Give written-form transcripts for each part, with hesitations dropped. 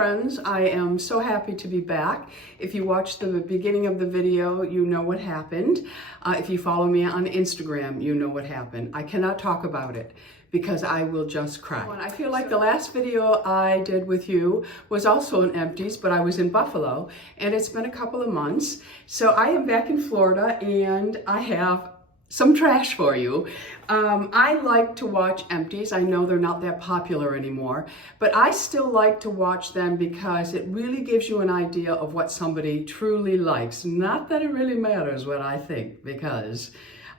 friends, I am so happy to be back. If you watched the beginning of the video, you know what happened. If you follow me on Instagram, you know what happened. I cannot talk about it because I will just cry. I feel like the last video I did with you was also in empties, but I was in Buffalo, and it's been a couple of months. So I am back in Florida, and I have some trash for you. I like to watch empties. I know they're not that popular anymore, but I still like to watch them because it really gives you an idea of what somebody truly likes. Not that it really matters what I think, because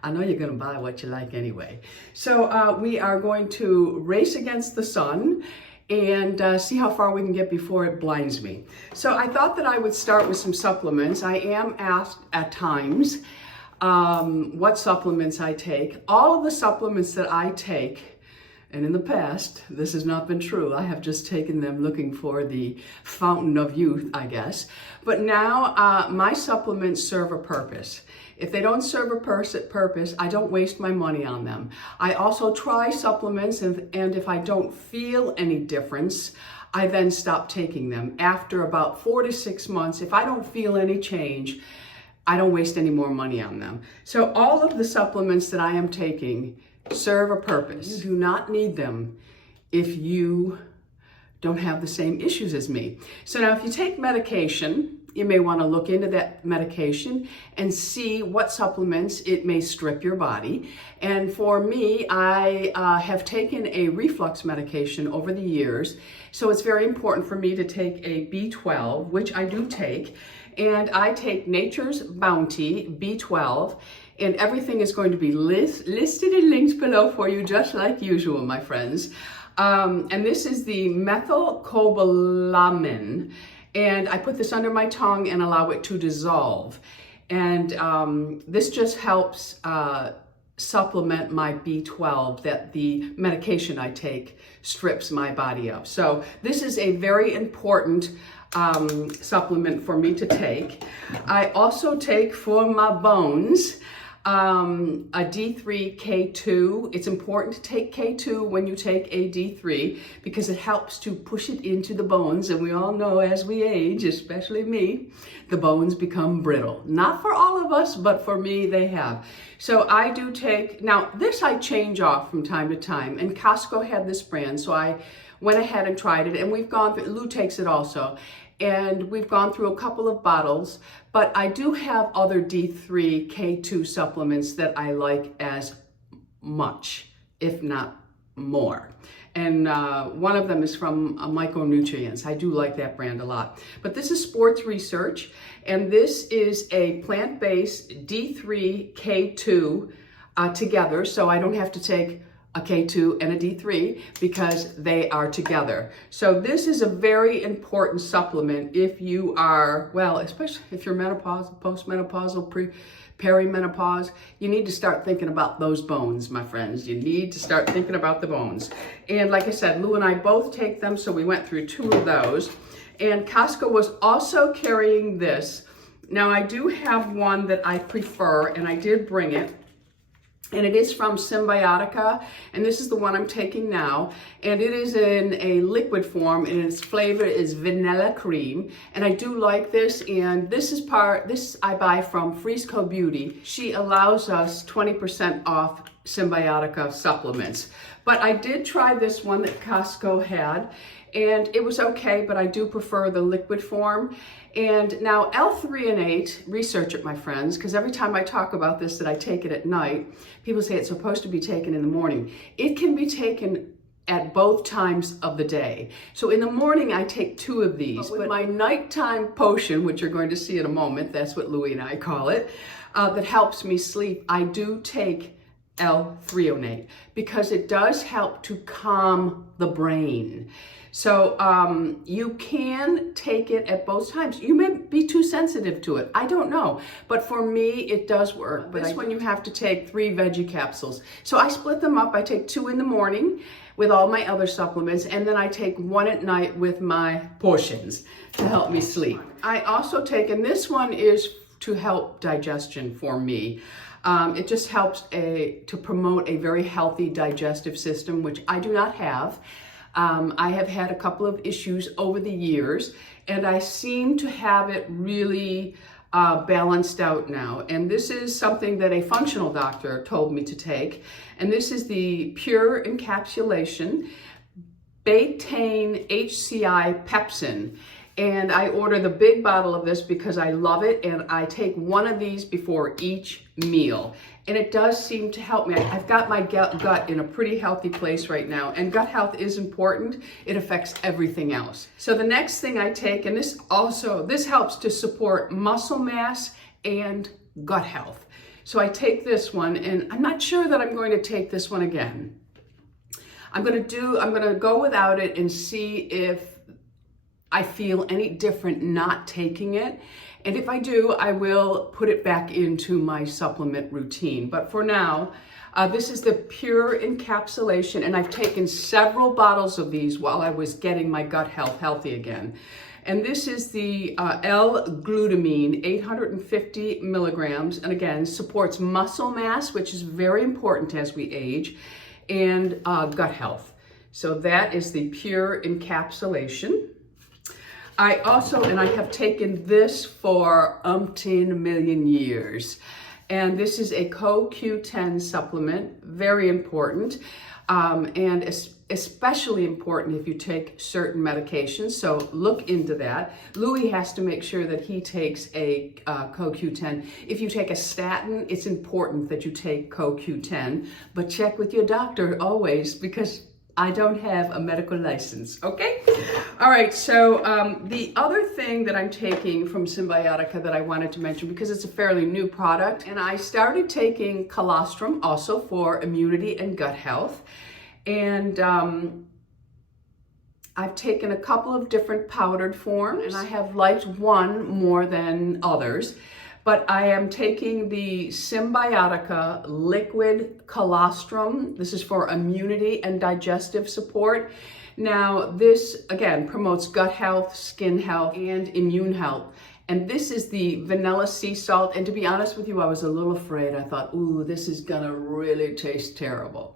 I know you're gonna buy what you like anyway. So we are going to race against the sun and see how far we can get before it blinds me. So I thought that I would start with some supplements. I am asked at times what supplements I take. All of the supplements that I take, and in the past, this has not been true. I have just taken them looking for the fountain of youth, I guess. But now my supplements serve a purpose. If they don't serve a purpose, I don't waste my money on them. I also try supplements, and if I don't feel any difference, I then stop taking them. After about 4 to 6 months, if I don't feel any change, I don't waste any more money on them. So all of the supplements that I am taking serve a purpose. You do not need them if you don't have the same issues as me. So now if you take medication, you may want to look into that medication and see what supplements it may strip your body. And for me, I have taken a reflux medication over the years. So it's very important for me to take a B12, which I do take. And I take Nature's Bounty B12, And everything is going to be listed and linked below for you, just like usual, my friends. And this is the methylcobalamin. And I put this under my tongue and allow it to dissolve. And this just helps supplement my B12 that the medication I take strips my body of. So this is a very important supplement for me to take. I also take for my bones a D3 K2. It's important to take K2 when you take a D3 because it helps to push it into the bones. And we all know as we age, especially me, the bones become brittle. Not for all of us, but for me, they have. So I do take, now this I change off from time to time, and Costco had this brand, so I went ahead and tried it, and we've gone through, Lou takes it also, and we've gone through a couple of bottles, but I do have other D3 K2 supplements that I like as much, if not more. And one of them is from Micronutrients. I do like that brand a lot. But this is Sports Research, and this is a plant-based D3 K2 together, so I don't have to take a K2 and a D3 because they are together. So this is a very important supplement if you are, well, especially if you're menopausal, postmenopausal, perimenopause, you need to start thinking about those bones, my friends. You need to start thinking about the bones. And like I said, Lou and I both take them, so we went through 2 of those. And Costco was also carrying this. Now I do have one that I prefer, and I did bring it. And it is from Symbiotica, and this is the one I'm taking now. And it is in a liquid form, and its flavor is vanilla cream. And I do like this, and this I buy from Frisco Beauty. She allows us 20% off Symbiotica supplements. But I did try this one that Costco had, and it was okay, but I do prefer the liquid form. And now L-threonate, research it, my friends, because every time I talk about this that I take it at night, people say it's supposed to be taken in the morning. It can be taken at both times of the day. So in the morning, I take 2 of these. But with my nighttime potion, which you're going to see in a moment, that's what Louie and I call it, that helps me sleep, I do take L-threonate because it does help to calm the brain. So you can take it at both times. You may be too sensitive to it. I don't know. But for me, it does work. But this one you have to take 3 veggie capsules. So I split them up. I take 2 in the morning with all my other supplements. And then I take 1 at night with my potions to help me sleep. I also take, and this one is to help digestion for me. It just helps to promote a very healthy digestive system, which I do not have. I have had a couple of issues over the years, and I seem to have it really balanced out now. And this is something that a functional doctor told me to take. And this is the Pure Encapsulation Betaine HCI Pepsin. And I order the big bottle of this because I love it, and I take 1 of these before each meal. And it does seem to help me. I've got my gut in a pretty healthy place right now, and gut health is important. It affects everything else. So the next thing I take, and this helps to support muscle mass and gut health. So I take this one, and I'm not sure that I'm going to take this one again. I'm going to go without it and see if I feel any different not taking it. And if I do, I will put it back into my supplement routine. But for now, this is the Pure Encapsulation, and I've taken several bottles of these while I was getting my gut health healthy again. And this is the L-glutamine, 850 milligrams, and again, supports muscle mass, which is very important as we age, and gut health. So that is the Pure Encapsulation. I have taken this for umpteen million years. And this is a CoQ10 supplement, very important, and especially important if you take certain medications, so look into that. Louis has to make sure that he takes a CoQ10. If you take a statin, it's important that you take CoQ10, but check with your doctor always, because I don't have a medical license, okay? All right, so the other thing that I'm taking from Symbiotica that I wanted to mention, because it's a fairly new product, and I started taking colostrum also for immunity and gut health. And I've taken a couple of different powdered forms, and I have liked one more than others. But I am taking the Symbiotica liquid colostrum. This is for immunity and digestive support. Now, this, again, promotes gut health, skin health, and immune health. And this is the vanilla sea salt. And to be honest with you, I was a little afraid. I thought, ooh, this is gonna really taste terrible.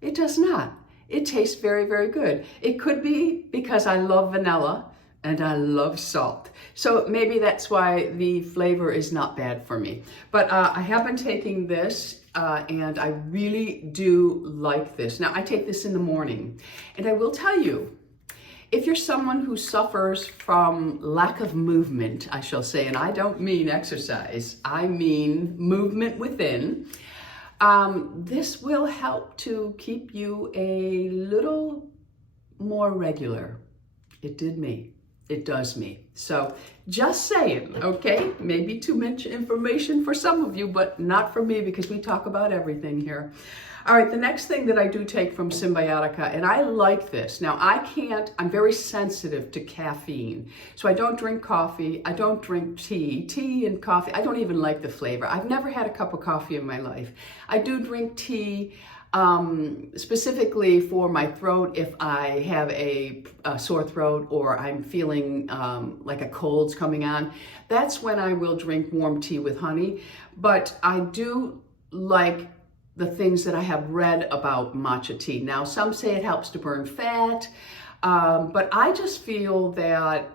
It does not. It tastes very, very good. It could be because I love vanilla and I love salt. So maybe that's why the flavor is not bad for me. But I have been taking this and I really do like this. Now I take this in the morning, and I will tell you, if you're someone who suffers from lack of movement, I shall say, and I don't mean exercise, I mean movement within, this will help to keep you a little more regular. It did me. It does me. So just saying, okay? Maybe too much information for some of you, but not for me, because we talk about everything here. All right, the next thing that I do take from Symbiotica, and I like this. Now I'm very sensitive to caffeine. So I don't drink coffee, I don't drink tea. Tea and coffee, I don't even like the flavor. I've never had a cup of coffee in my life. I do drink tea, specifically for my throat if I have a sore throat or I'm feeling like a cold's coming on. That's when I will drink warm tea with honey. But I do like the things that I have read about matcha tea. Now, some say it helps to burn fat, but I just feel that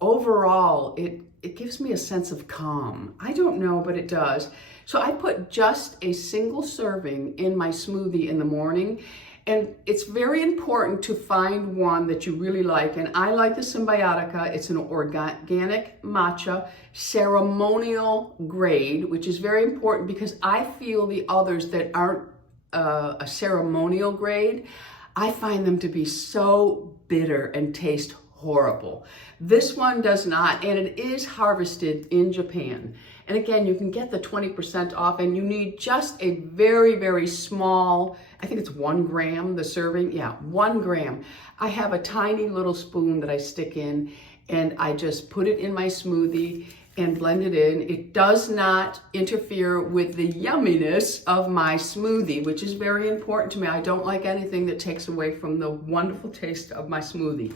overall it gives me a sense of calm. I don't know, but it does. So I put just a single serving in my smoothie in the morning, and it's very important to find one that you really like. And I like the Symbiotica. It's an organic matcha, ceremonial grade, which is very important because I feel the others that aren't a ceremonial grade, I find them to be so bitter and taste horrible. This one does not, and it is harvested in Japan. And again, you can get the 20% off, and you need just a very, very small, I think it's 1 gram, the serving. Yeah, 1 gram. I have a tiny little spoon that I stick in, and I just put it in my smoothie and blend it in. It does not interfere with the yumminess of my smoothie, which is very important to me. I don't like anything that takes away from the wonderful taste of my smoothie.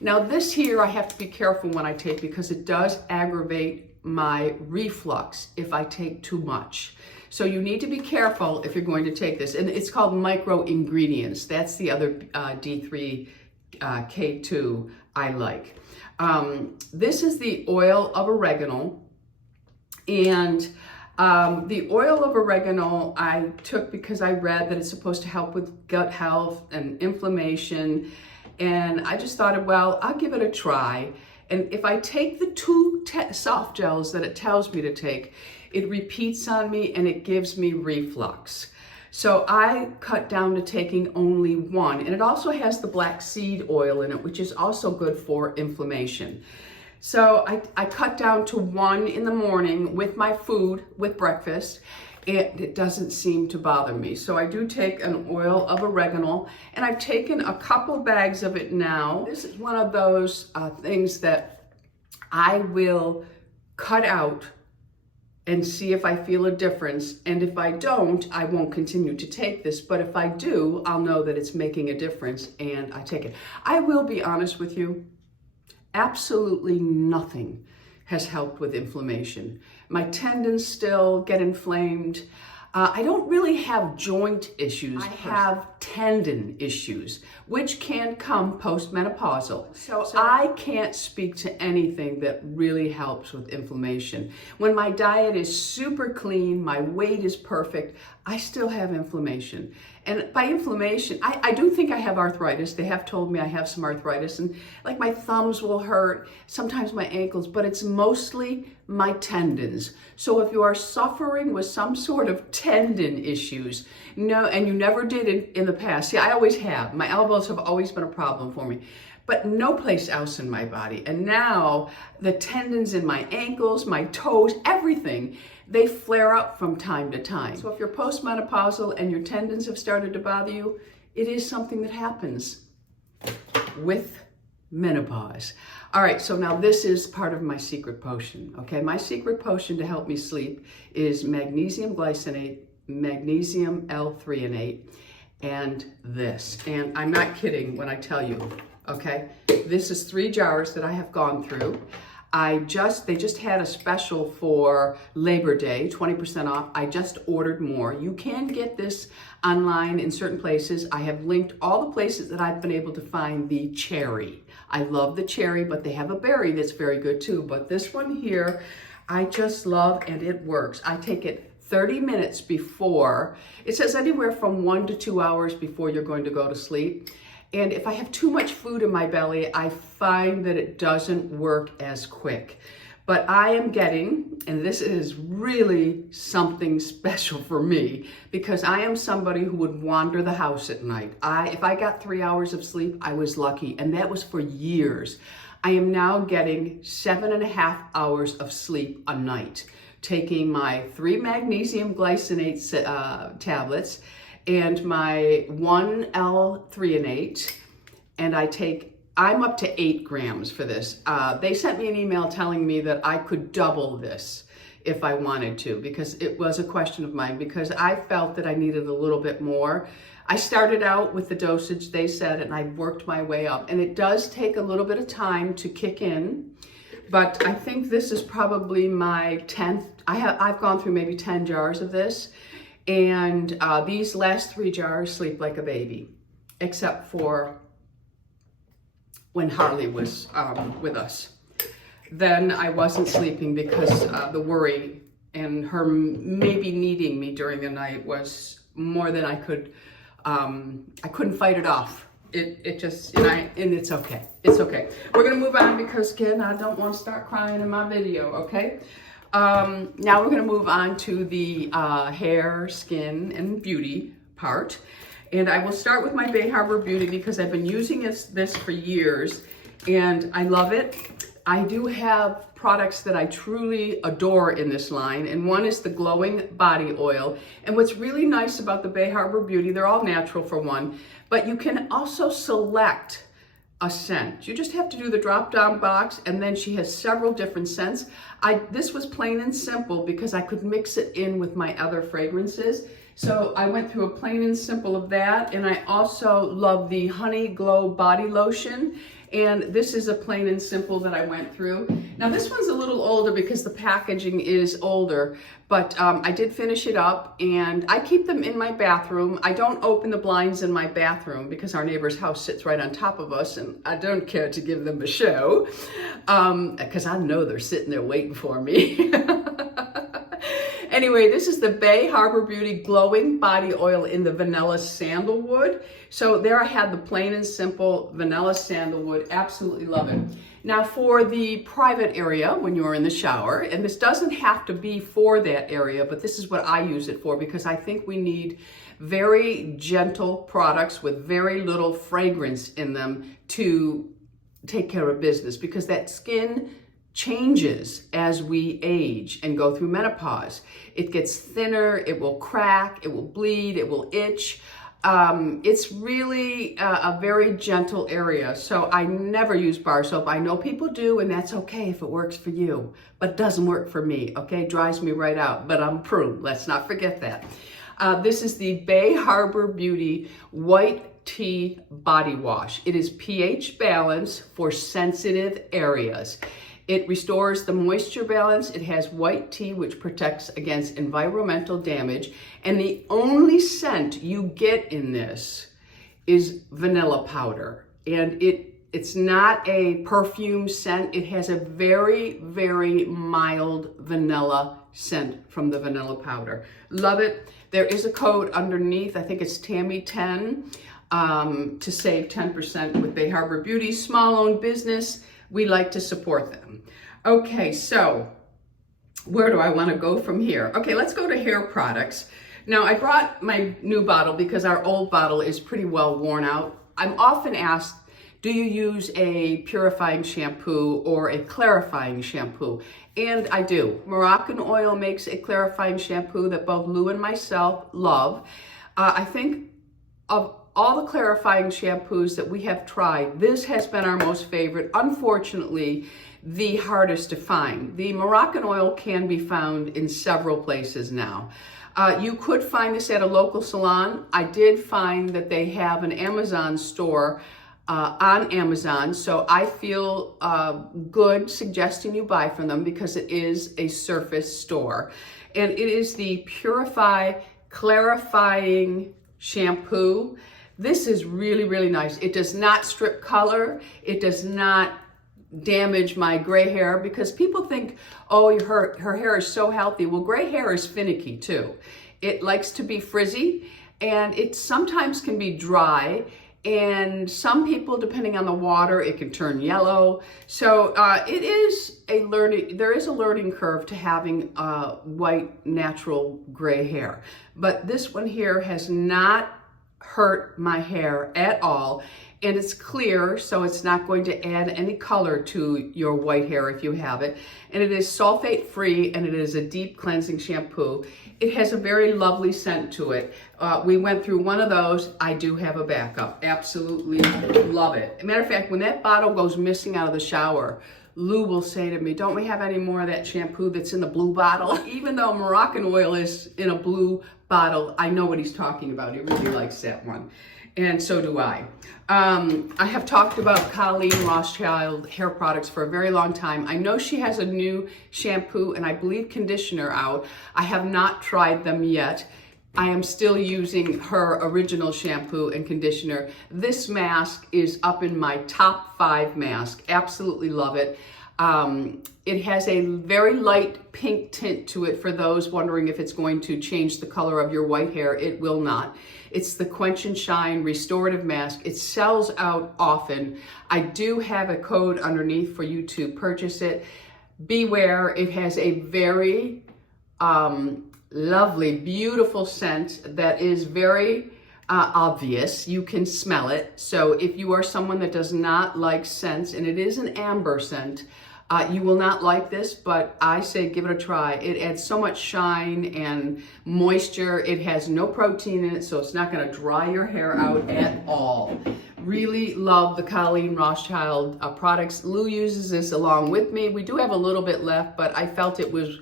Now this here, I have to be careful when I take, because it does aggravate my reflux if I take too much. So you need to be careful if you're going to take this. And it's called micro ingredients. That's the other D3 K2 I like. This is the oil of oregano. And the oil of oregano I took because I read that it's supposed to help with gut health and inflammation. And I just thought, well, I'll give it a try. And if I take the 2 soft gels that it tells me to take, it repeats on me and it gives me reflux. So I cut down to taking only 1. And it also has the black seed oil in it, which is also good for inflammation. So I cut down to 1 in the morning with my food, with breakfast. It doesn't seem to bother me. So I do take an oil of oregano, and I've taken a couple bags of it now. This is one of those things that I will cut out and see if I feel a difference. And if I don't, I won't continue to take this. But if I do, I'll know that it's making a difference and I take it. I will be honest with you, absolutely nothing has helped with inflammation. My tendons still get inflamed. I don't really have joint issues. I have tendon issues, which can come postmenopausal. So I can't speak to anything that really helps with inflammation. When my diet is super clean, my weight is perfect, I still have inflammation. And by inflammation, I do think I have arthritis. They have told me I have some arthritis, and like my thumbs will hurt, sometimes my ankles, but it's mostly my tendons. So if you are suffering with some sort of tendon issues, no, and you never did in the past, see, I always have. My elbows have always been a problem for me, but no place else in my body. And now the tendons in my ankles, my toes, everything, they flare up from time to time. So if you're postmenopausal and your tendons have started to bother you, it is something that happens with menopause. All right, so now this is part of my secret potion, okay? My secret potion to help me sleep is magnesium glycinate, magnesium L-threonate, and this. And I'm not kidding when I tell you, okay? This is 3 jars that I have gone through. They just had a special for Labor Day, 20% off. I just ordered more. You can get this online in certain places. I have linked all the places that I've been able to find the cherry. I love the cherry, but they have a berry that's very good too. But this one here, I just love, and it works. I take it 30 minutes before. It says anywhere from 1 to 2 hours before you're going to go to sleep. And if I have too much food in my belly, I find that it doesn't work as quick. But I am getting, and this is really something special for me, because I am somebody who would wander the house at night. If I got 3 hours of sleep, I was lucky, and that was for years. I am now getting 7.5 hours of sleep a night, taking my 3 magnesium glycinate tablets, and my 1 L-threonate, and I'm up to 8 grams for this. They sent me an email telling me that I could double this if I wanted to, because it was a question of mine, because I felt that I needed a little bit more. I started out with the dosage they said, and I worked my way up, and it does take a little bit of time to kick in, but I think this is probably my 10th. I've gone through maybe 10 jars of this. And these last 3 jars sleep like a baby, except for when Harley was with us. Then I wasn't sleeping because the worry and her maybe needing me during the night was more than I could. I couldn't fight it off. It just, and it's okay. It's okay. We're gonna move on because, again, I don't want to start crying in my video, okay? Now we're going to move on to the hair, skin, and beauty part. And I will start with my Bay Harbor Beauty because I've been using this for years and I love it. I do have products that I truly adore in this line, and one is the Glowing Body Oil. And what's really nice about the Bay Harbor Beauty, they're all natural for one, but you can also select a scent. You just have to do the drop-down box, and then she has several different scents. This was plain and simple because I could mix it in with my other fragrances. So I went through a plain and simple of that, and I also love the Honey Glow Body Lotion, and this is a plain and simple that I went through. Now this one's a little older because the packaging is older, but I did finish it up, and I keep them in my bathroom. I don't open the blinds in my bathroom because our neighbor's house sits right on top of us, and I don't care to give them a show because I know they're sitting there waiting for me. Anyway, this is the Bay Harbor Beauty Glowing Body Oil in the Vanilla Sandalwood. So there I had the plain and simple vanilla sandalwood. Absolutely love it. Now for the private area when you're in the shower, and this doesn't have to be for that area, but this is what I use it for because I think we need very gentle products with very little fragrance in them to take care of business, because that skin changes as we age and go through menopause. It gets thinner, it will crack, it will bleed, it will itch. It's really a very gentle area. So I never use bar soap. I know people do, and that's okay if it works for you, but it doesn't work for me, okay? It dries me right out, but I'm a prune. Let's not forget that. This is the Bay Harbor Beauty White Tea Body Wash. It is pH balance for sensitive areas. It restores the moisture balance. It has white tea, which protects against environmental damage. And the only scent you get in this is vanilla powder. And it It's not a perfume scent. It has a very, very mild vanilla scent from the vanilla powder. Love it. There is a code underneath. I think it's Tammy 10 to save 10% with Bay Harbor Beauty. Small-owned business. We like to support them. Okay, so where do I want to go from here? Okay, let's go to hair products. Now, I brought my new bottle because our old bottle is pretty well worn out. I'm often asked, do you use a purifying shampoo or a clarifying shampoo? And I do. Moroccan oil makes a clarifying shampoo that both Lou and myself love. I think of all the clarifying shampoos that we have tried, this has been our most favorite. Unfortunately, the hardest to find. The Moroccan oil can be found in several places now. You could find this at a local salon. I did find that they have an Amazon store on Amazon, so I feel good suggesting you buy from them because it is a surface store. And it is the Purify Clarifying Shampoo. This is really, really nice. It does not strip color. It does not damage my gray hair because people think, oh, her hair is so healthy. Well, gray hair is finicky too. It likes to be frizzy and it sometimes can be dry. And some people, depending on the water, it can turn yellow. So it is there is a learning curve to having white, natural gray hair. But this one here has not hurt my hair at all. And it's clear, so it's not going to add any color to your white hair if you have it. And it is sulfate free and it is a deep cleansing shampoo. It has a very lovely scent to it. We went through one of those. I do have a backup. Absolutely love it. As a matter of fact, when that bottle goes missing out of the shower, Lou will say to me, don't we have any more of that shampoo that's in the blue bottle? Even though Moroccan oil is in a blue bottle, I know what he's talking about. He really likes that one. And so do I. I have talked about Colleen Rothschild hair products for a very long time. I know she has a new shampoo and I believe conditioner out. I have not tried them yet. I am still using her original shampoo and conditioner. This mask is up in my top 5 mask. Absolutely love it. It has a very light pink tint to it for those wondering if it's going to change the color of your white hair. It will not. It's the Quench and Shine Restorative Mask. It sells out often. I do have a code underneath for you to purchase it. Beware, it has a very lovely, beautiful scent that is very obvious. You can smell it. So if you are someone that does not like scents, and it is an amber scent, you will not like this, but I say give it a try. It adds so much shine and moisture. It has no protein in it, so it's not going to dry your hair out at all. Really love the Colleen Rothschild products. Lou uses this along with me. We do have a little bit left, but I felt it was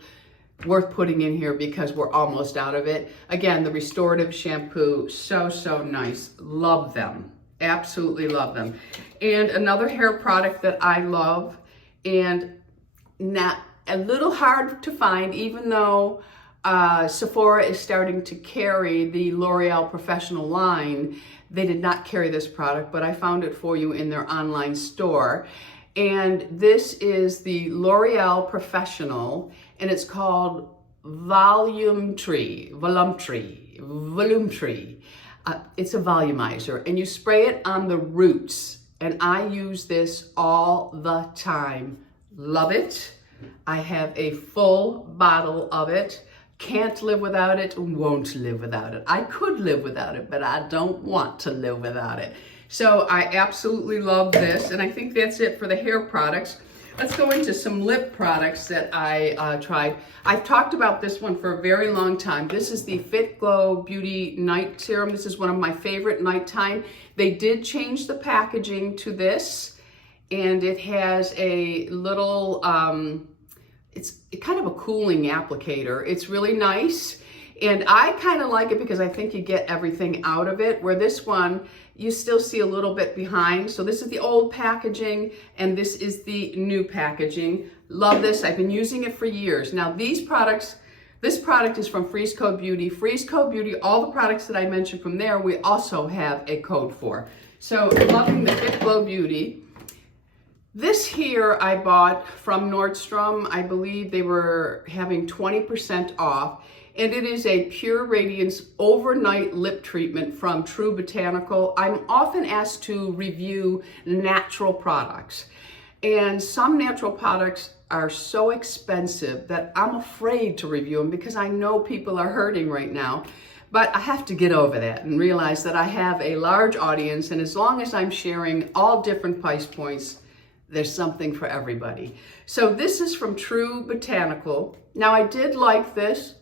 worth putting in here because we're almost out of it. Again, the restorative shampoo, so nice. Love them. Absolutely love them. And another hair product that I love, and not a little hard to find, even though Sephora is starting to carry the L'Oreal Professional line. They did not carry this product, but I found it for you in their online store. And this is the L'Oreal Professional, and it's called Volume Tree. It's a volumizer, and you spray it on the roots. And I use this all the time. Love it. I have a full bottle of it. Can't live without it, won't live without it. I could live without it, but I don't want to live without it. So I absolutely love this, and I think that's it for the hair products. Let's go into some lip products that I tried. I've talked about this one for a very long time. This is the Fitglow Beauty Night Serum. This is one of my favorite nighttime. They did change the packaging to this, and it has a little, it's kind of a cooling applicator. It's really nice, and I kind of like it because I think you get everything out of it, where this one, you still see a little bit behind. So this is the old packaging, and this is the new packaging. Love this. I've been using it for years. Now these products, this product is from Freeze Code Beauty. Freeze Code Beauty, all the products that I mentioned from there, we also have a code for. So loving the Fitglow Beauty. This here I bought from Nordstrom. I believe they were having 20% off. And it is a Pure Radiance Overnight Lip Treatment from True Botanical. I'm often asked to review natural products. And some natural products are so expensive that I'm afraid to review them because I know people are hurting right now. But I have to get over that and realize that I have a large audience, and as long as I'm sharing all different price points, there's something for everybody. So this is from True Botanical. Now I did like this.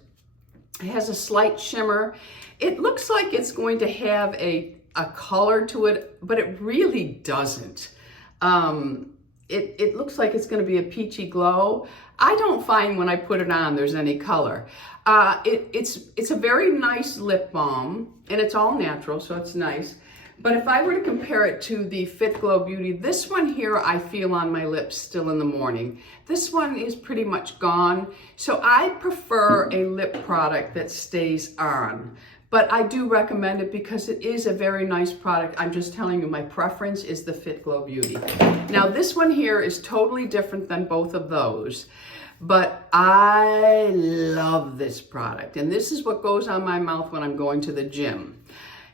It has a slight shimmer. It looks like it's going to have a color to it, but it really doesn't. It looks like it's going to be a peachy glow. I don't find when I put it on there's any color. It's a very nice lip balm, and it's all natural, so it's nice. But if I were to compare it to the Fitglow Beauty, this one here I feel on my lips still in the morning. This one is pretty much gone. So I prefer a lip product that stays on. But I do recommend it because it is a very nice product. I'm just telling you, my preference is the Fitglow Beauty. Now this one here is totally different than both of those. But I love this product. And this is what goes on my mouth when I'm going to the gym.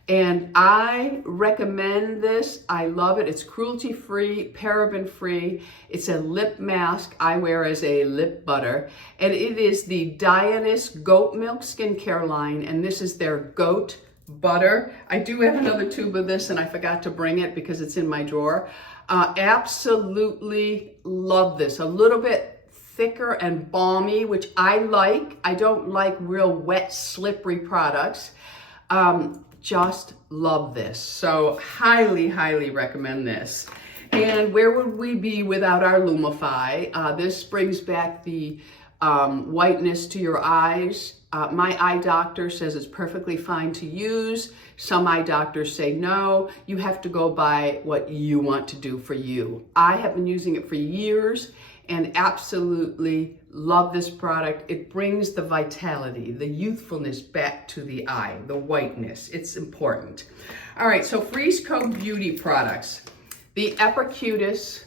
And I recommend this. I love it. It's cruelty-free, paraben-free. It's a lip mask I wear as a lip butter. And it is the Dionysus Goat Milk Skincare line. And this is their goat butter. I do have another tube of this, and I forgot to bring it because it's in my drawer. Absolutely love this. A little bit thicker and balmy, which I like. I don't like real wet, slippery products. Just love this. So highly, highly recommend this. And where would we be without our Lumify? This brings back the whiteness to your eyes. My eye doctor says it's perfectly fine to use. Some eye doctors say no. You have to go by what you want to do for you. I have been using it for years and absolutely love this product. It brings the vitality, the youthfulness back to the eye, the whiteness. It's important. All right, so Fitglow Beauty products. The Epicutis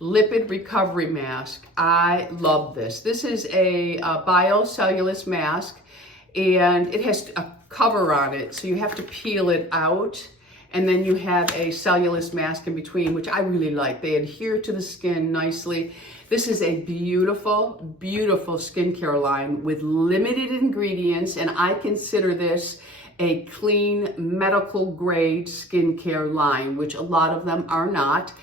Lipid Recovery Mask. I love this. This is a biocellulose mask, and it has a cover on it, so you have to peel it out. And then you have a cellulose mask in between, which I really like. They adhere to the skin nicely. This is a beautiful, beautiful skincare line with limited ingredients, and I consider this a clean medical grade skincare line, which a lot of them are not.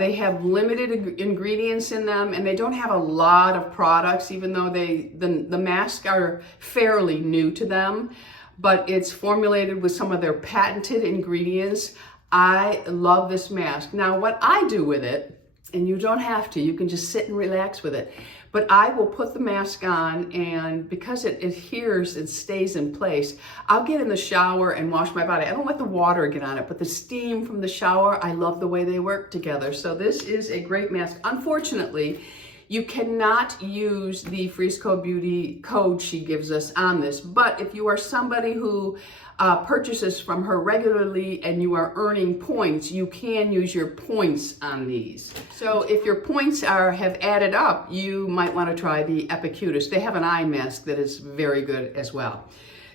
They have limited ingredients in them, and they don't have a lot of products, even though the masks are fairly new to them. But it's formulated with some of their patented ingredients. I love this mask. Now, what I do with it, and you don't have to, you can just sit and relax with it, but I will put the mask on, and because it adheres and stays in place, I'll get in the shower and wash my body. I don't let the water get on it, but the steam from the shower, I love the way they work together. So this is a great mask. Unfortunately, you cannot use the Fitglow Beauty code she gives us on this, but if you are somebody who purchases from her regularly and you are earning points, you can use your points on these. So if your points have added up, you might want to try the Epicutis. They have an eye mask that is very good as well.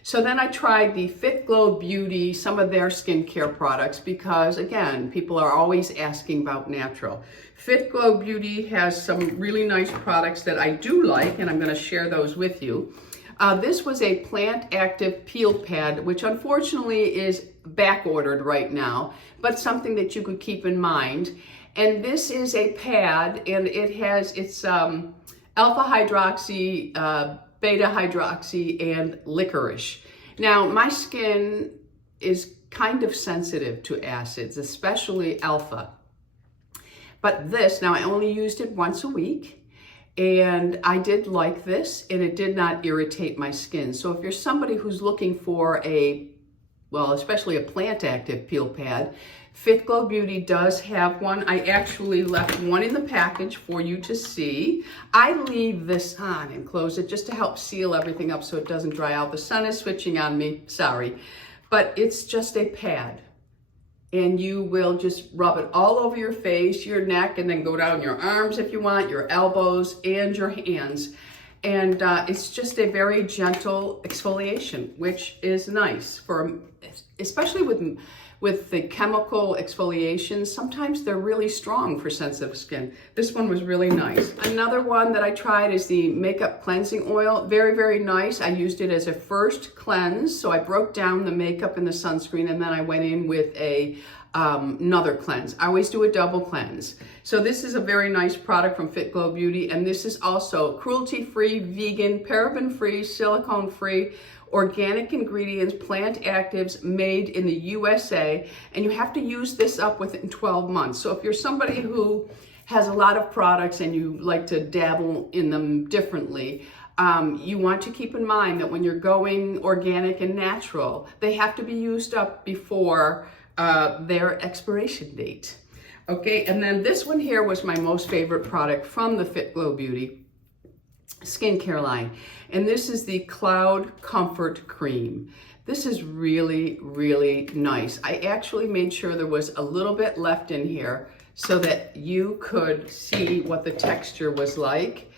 So then I tried the Fitglow Beauty, some of their skincare products, because again, people are always asking about natural. Fitglow Beauty has some really nice products that I do like, and I'm going to share those with you. This was a plant active peel pad, which unfortunately is back ordered right now, but something that you could keep in mind. And this is a pad, and it has its alpha hydroxy, beta hydroxy, and licorice. Now, my skin is kind of sensitive to acids, especially alpha. But this, now I only used it once a week, and I did like this, and it did not irritate my skin. So if you're somebody who's looking for especially a plant active peel pad, Fitglow Beauty does have one. I actually left one in the package for you to see. I leave this on and close it just to help seal everything up so it doesn't dry out. The sun is switching on me, sorry. But it's just a pad. and you will just rub it all over your face, your neck, and then go down your arms if you want, your elbows, and your hands. And it's just a very gentle exfoliation, which is nice for, especially with the chemical exfoliations. Sometimes they're really strong for sensitive skin. This one was really nice. Another one that I tried is the makeup cleansing oil. Very, very nice. I used it as a first cleanse. So I broke down the makeup and the sunscreen, and then I went in with another cleanse. I always do a double cleanse. So this is a very nice product from Fitglow Beauty, and this is also cruelty-free, vegan, paraben-free, silicone-free, organic ingredients, plant actives, made in the USA, and you have to use this up within 12 months. So if you're somebody who has a lot of products and you like to dabble in them differently, you want to keep in mind that when you're going organic and natural, they have to be used up before their expiration date. Okay, and then this one here was my most favorite product from the Fitglow Beauty skincare line, and this is the Cloud Comfort Cream. This is really, really nice. I actually made sure there was a little bit left in here so that you could see what the texture was like.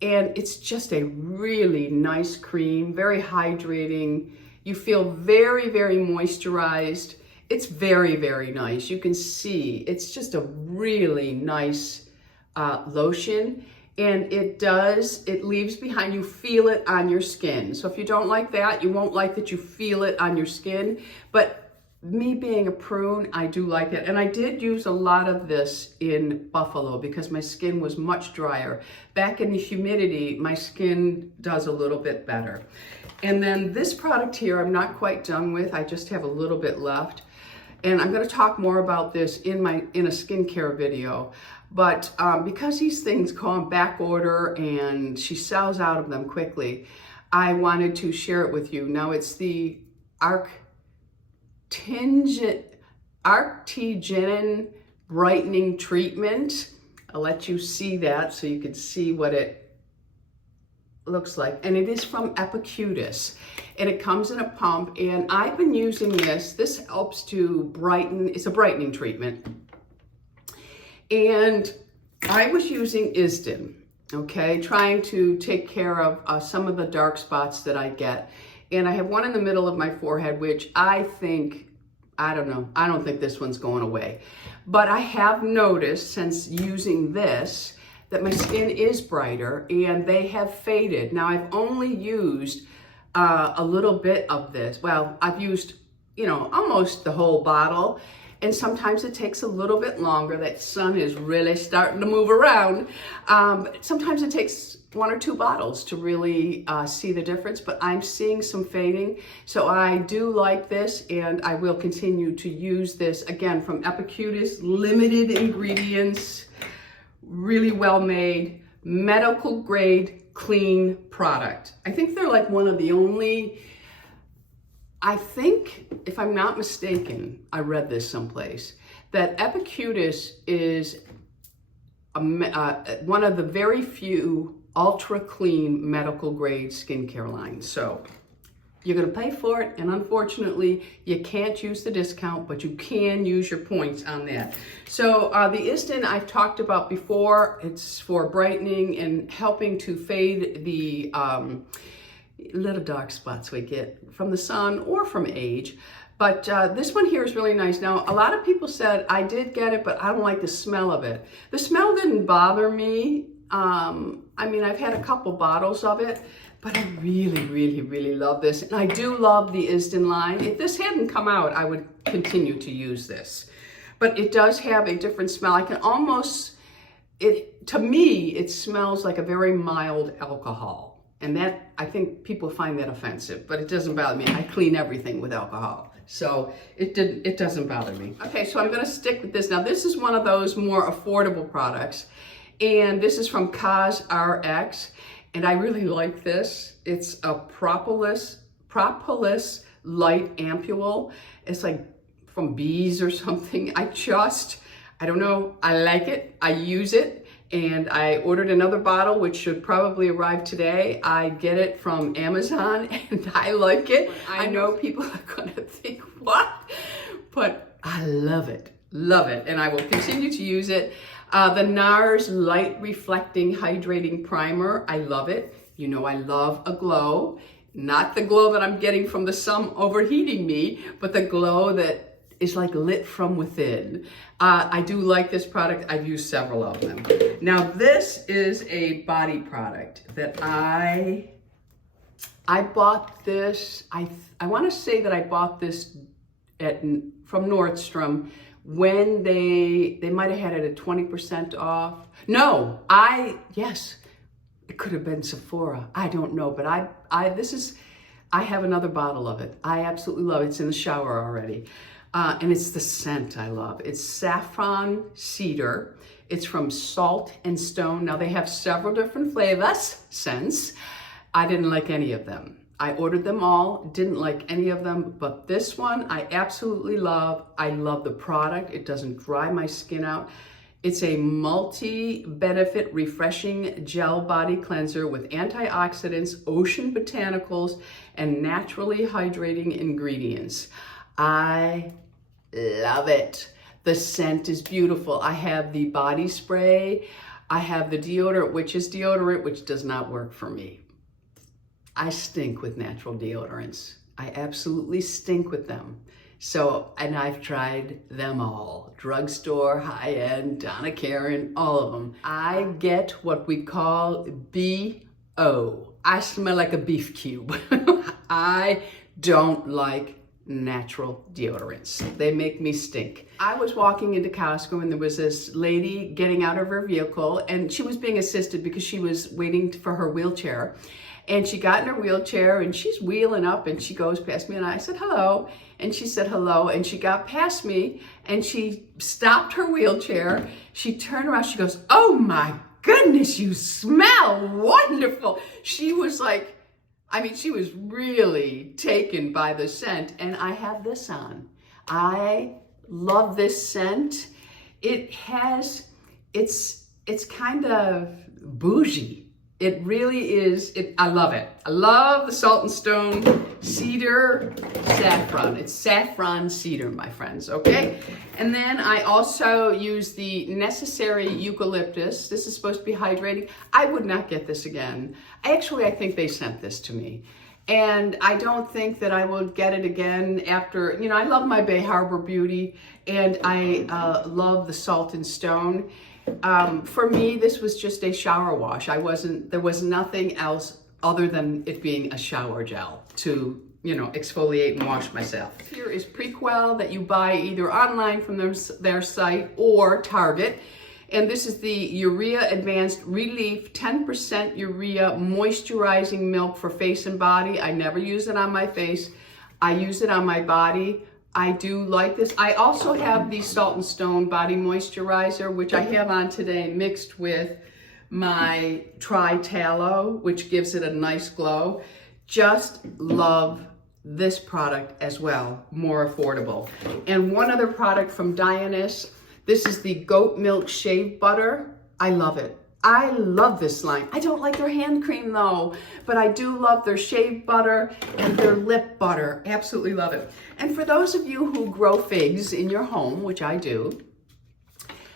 And it's just a really nice cream, very hydrating. You feel very, very moisturized. It's very, very nice. You can see it's just a really nice lotion. And it leaves behind, you feel it on your skin. So if you don't like that, you won't like that you feel it on your skin. But me being a prune, I do like it. And I did use a lot of this in Buffalo because my skin was much drier. Back in the humidity, my skin does a little bit better. And then this product here, I'm not quite done with. I just have a little bit left. And I'm going to talk more about this in a skincare video. But because these things go on back order and she sells out of them quickly, I wanted to share it with you. Now it's the Arctigen Brightening Treatment. I'll let you see that so you can see what it looks like. And it is from Backordered, and it comes in a pump, and I've been using this. This helps to brighten, it's a brightening treatment. And I was using Isden, okay, trying to take care of some of the dark spots that I get. And I have one in the middle of my forehead, which I don't know, I don't think this one's going away. But I have noticed since using this that my skin is brighter and they have faded. Now I've only used a little bit of this. Well, I've used, almost the whole bottle. And sometimes it takes a little bit longer. That sun is really starting to move around. Sometimes it takes 1 or 2 bottles to really see the difference, but I'm seeing some fading. So I do like this, and I will continue to use this, again, from Backordered, limited ingredients, really well made, medical grade, clean product. I think they're like one of the only, I think, if I'm not mistaken, I read this someplace, that Backordered is one of the very few ultra clean medical grade skincare lines. So you're going to pay for it, and unfortunately you can't use the discount, but you can use your points on that. So the Isden I've talked about before. It's for brightening and helping to fade the little dark spots we get from the sun or from age. But this one here is really nice. Now, a lot of people said, I did get it, but I don't like the smell of it. The smell didn't bother me. I mean, I've had a couple bottles of it, but I really, really, really love this. And I do love the Isden line. If this hadn't come out, I would continue to use this. But it does have a different smell. I can almost, to me, it smells like a very mild alcohol. And that, I think people find that offensive, but it doesn't bother me. I clean everything with alcohol. So it doesn't bother me. Okay, so I'm gonna stick with this. Now this is one of those more affordable products. And this is from Cos RX. And I really like this. It's a propolis light ampule. It's like from bees or something. I don't know, I like it, I use it. And I ordered another bottle, which should probably arrive today. I get it from Amazon, and I like it. I know people are gonna think, what? But I love it, and I will continue to use it. The NARS Light Reflecting Hydrating Primer, I love it. You know I love a glow. Not the glow that I'm getting from the sun overheating me, but the glow that is like lit from within. I do like this product. I've used several of them. Now this is a body product that I bought this, I want to say that I bought this from Nordstrom when they might have had it at 20% off. No, yes, it could have been Sephora. I don't know, but I have another bottle of it. I absolutely love it. It's in the shower already. And it's the scent I love. It's saffron cedar. It's from Salt and Stone. Now they have several different flavors, scents. I didn't like any of them. I ordered them all, didn't like any of them, but this one I absolutely love. I love the product. It doesn't dry my skin out. It's a multi-benefit refreshing gel body cleanser with antioxidants, ocean botanicals, and naturally hydrating ingredients. I love it. The scent is beautiful. I have the body spray. I have the deodorant, which is deodorant, which does not work for me. I stink with natural deodorants. I absolutely stink with them. So, and I've tried them all. Drugstore, high-end, Donna Karan, all of them. I get what we call BO. I smell like a beef cube. I don't like natural deodorants. They make me stink. I was walking into Costco and there was this lady getting out of her vehicle and she was being assisted because she was waiting for her wheelchair. And she got in her wheelchair and she's wheeling up and she goes past me and I said, hello. And she said, hello. And she got past me and she stopped her wheelchair. She turned around, she goes, oh my goodness, you smell wonderful. She was like, she was really taken by the scent, and I have this on. I love this scent. It's kind of bougie. It really is. I love it. I love the Salt and Stone Cedar Saffron. It's saffron cedar, my friends, okay? And then I also use the Necessary Eucalyptus. This is supposed to be hydrating. I would not get this again. I think they sent this to me. And I don't think that I will get it again after, I love my Bay Harbor Beauty and I love the Salt and Stone. For me, this was just a shower wash. There was nothing else other than it being a shower gel to, exfoliate and wash myself. Here is Prequel that you buy either online from their site or Target. And this is the Urea Advanced Relief 10% Urea Moisturizing Milk for face and body. I never use it on my face. I use it on my body. I do like this. I also have the Salt and Stone Body Moisturizer, which I have on today mixed with my Tri-Tallow, which gives it a nice glow. Just love this product as well, more affordable. And one other product from Dionys. This is the Goat Milk Shave Butter. I love it. I love this line. I don't like their hand cream though, but I do love their shave butter and their lip butter. Absolutely love it. And for those of you who grow figs in your home, which I do,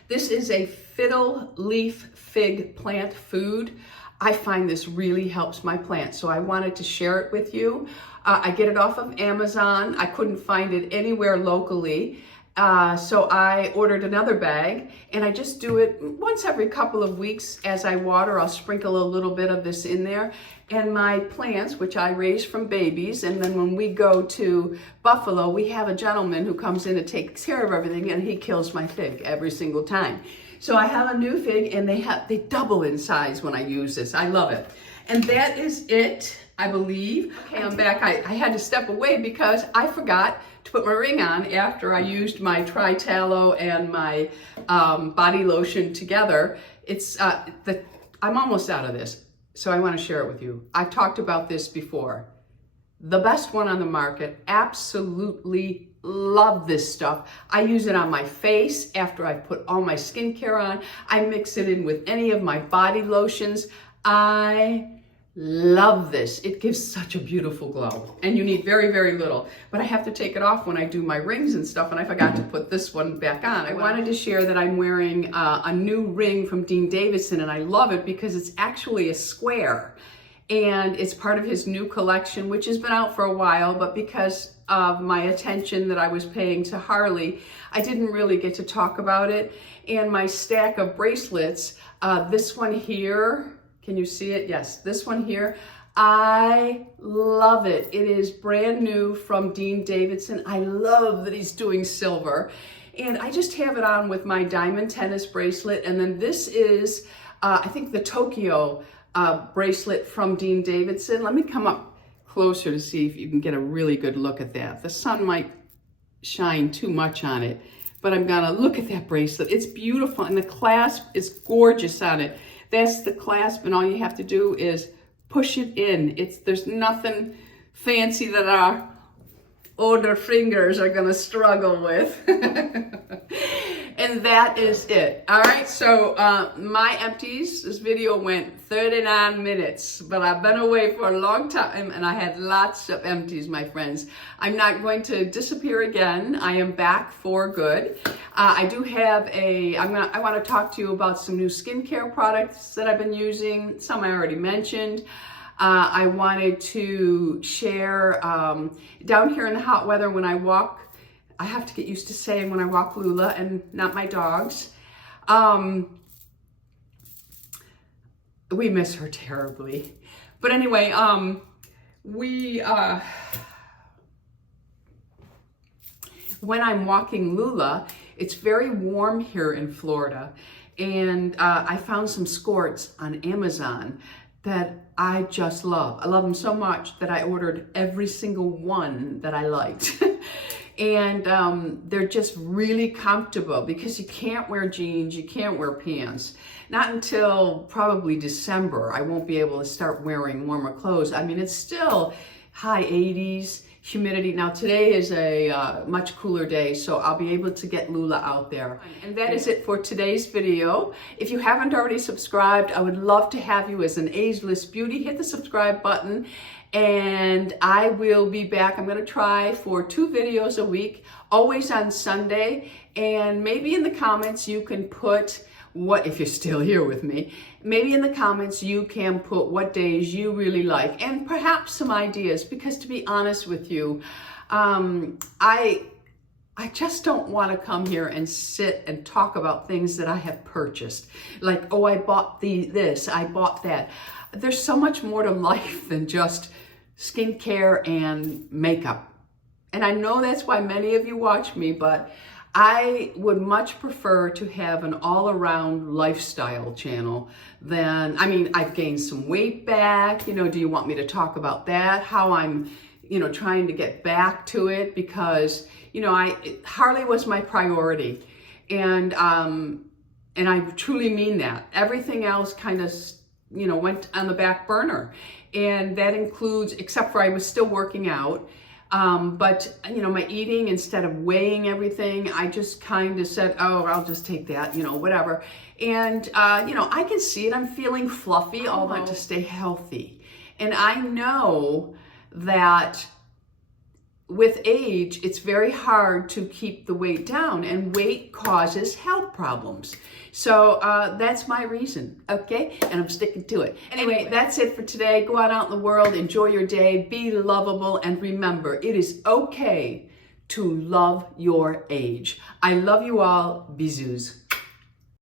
this is a fiddle leaf fig plant food. I find this really helps my plant, so I wanted to share it with you. I get it off of Amazon. I couldn't find it anywhere locally. So I ordered another bag and I just do it once every couple of weeks as I water. I'll sprinkle a little bit of this in there. And my plants, which I raise from babies, and then when we go to Buffalo, we have a gentleman who comes in and takes care of everything and he kills my fig every single time. So I have a new fig and they double in size when I use this. I love it. And that is it, I believe. Okay, I'm back. I had to step away because I forgot to put my ring on after I used my Tri-Tallow and my body lotion together. I'm almost out of this, so I want to share it with you. I've talked about this before. The best one on the market. Absolutely love this stuff. I use it on my face after I've put all my skincare on. I mix it in with any of my body lotions. I Love this. It gives such a beautiful glow, and you need very, very little. But I have to take it off when I do my rings and stuff, and I forgot to put this one back on. I wanted to share that I'm wearing a new ring from Dean Davidson, and I love it because it's actually a square, and it's part of his new collection, which has been out for a while, but because of my attention that I was paying to Harley, I didn't really get to talk about it. And my stack of bracelets, this one here, can you see it? Yes, this one here. I love it. It is brand new from Dean Davidson. I love that he's doing silver. And I just have it on with my diamond tennis bracelet. And then this is, I think, the Tokyo bracelet from Dean Davidson. Let me come up closer to see if you can get a really good look at that. The sun might shine too much on it, but I'm gonna look at that bracelet. It's beautiful, and the clasp is gorgeous on it. That's the clasp, and all you have to do is push it in. There's nothing fancy that our older fingers are gonna struggle with. And that is it. All right, so my empties, this video went 39 minutes, but I've been away for a long time and I had lots of empties, my friends. I'm not going to disappear again. I am back for good. I do have I want to talk to you about some new skincare products that I've been using. Some I already mentioned. I wanted to share down here in the hot weather when I walk. I have to get used to saying when I walk Lula and not my dogs. We miss her terribly. But anyway, when I'm walking Lula, it's very warm here in Florida. And I found some squirts on Amazon that I just love. I love them so much that I ordered every single one that I liked. And they're just really comfortable because you can't wear jeans, you can't wear pants. Not until probably December, I won't be able to start wearing warmer clothes. I mean, it's still high 80s, humidity. Now today is a much cooler day, so I'll be able to get Lula out there. And that is it for today's video. If you haven't already subscribed, I would love to have you as an ageless beauty. Hit the subscribe button. And I will be back. I'm going to try for 2 videos a week, always on Sunday. And maybe in the comments you can put if you're still here with me, maybe in the comments you can put what days you really like and perhaps some ideas, because to be honest with you, I just don't want to come here and sit and talk about things that I have purchased. Like, oh, I bought this, I bought that. There's so much more to life than just skincare and makeup. And I know that's why many of you watch me, but I would much prefer to have an all-around lifestyle channel than, I mean, I've gained some weight back. You know, do you want me to talk about that? How I'm, trying to get back to it, because, Harley was my priority. And I truly mean that. Everything else kind of, went on the back burner. And that includes, except for I was still working out, but my eating, instead of weighing everything, I just kind of said, oh, I'll just take that, whatever. And, I can see it. I'm feeling fluffy. I want to stay healthy. And I know that with age, it's very hard to keep the weight down, and weight causes health problems. So that's my reason, okay? And I'm sticking to it. Anyway, that's it for today. Go out in the world, enjoy your day, be lovable, and remember, it is okay to love your age. I love you all. Bisous.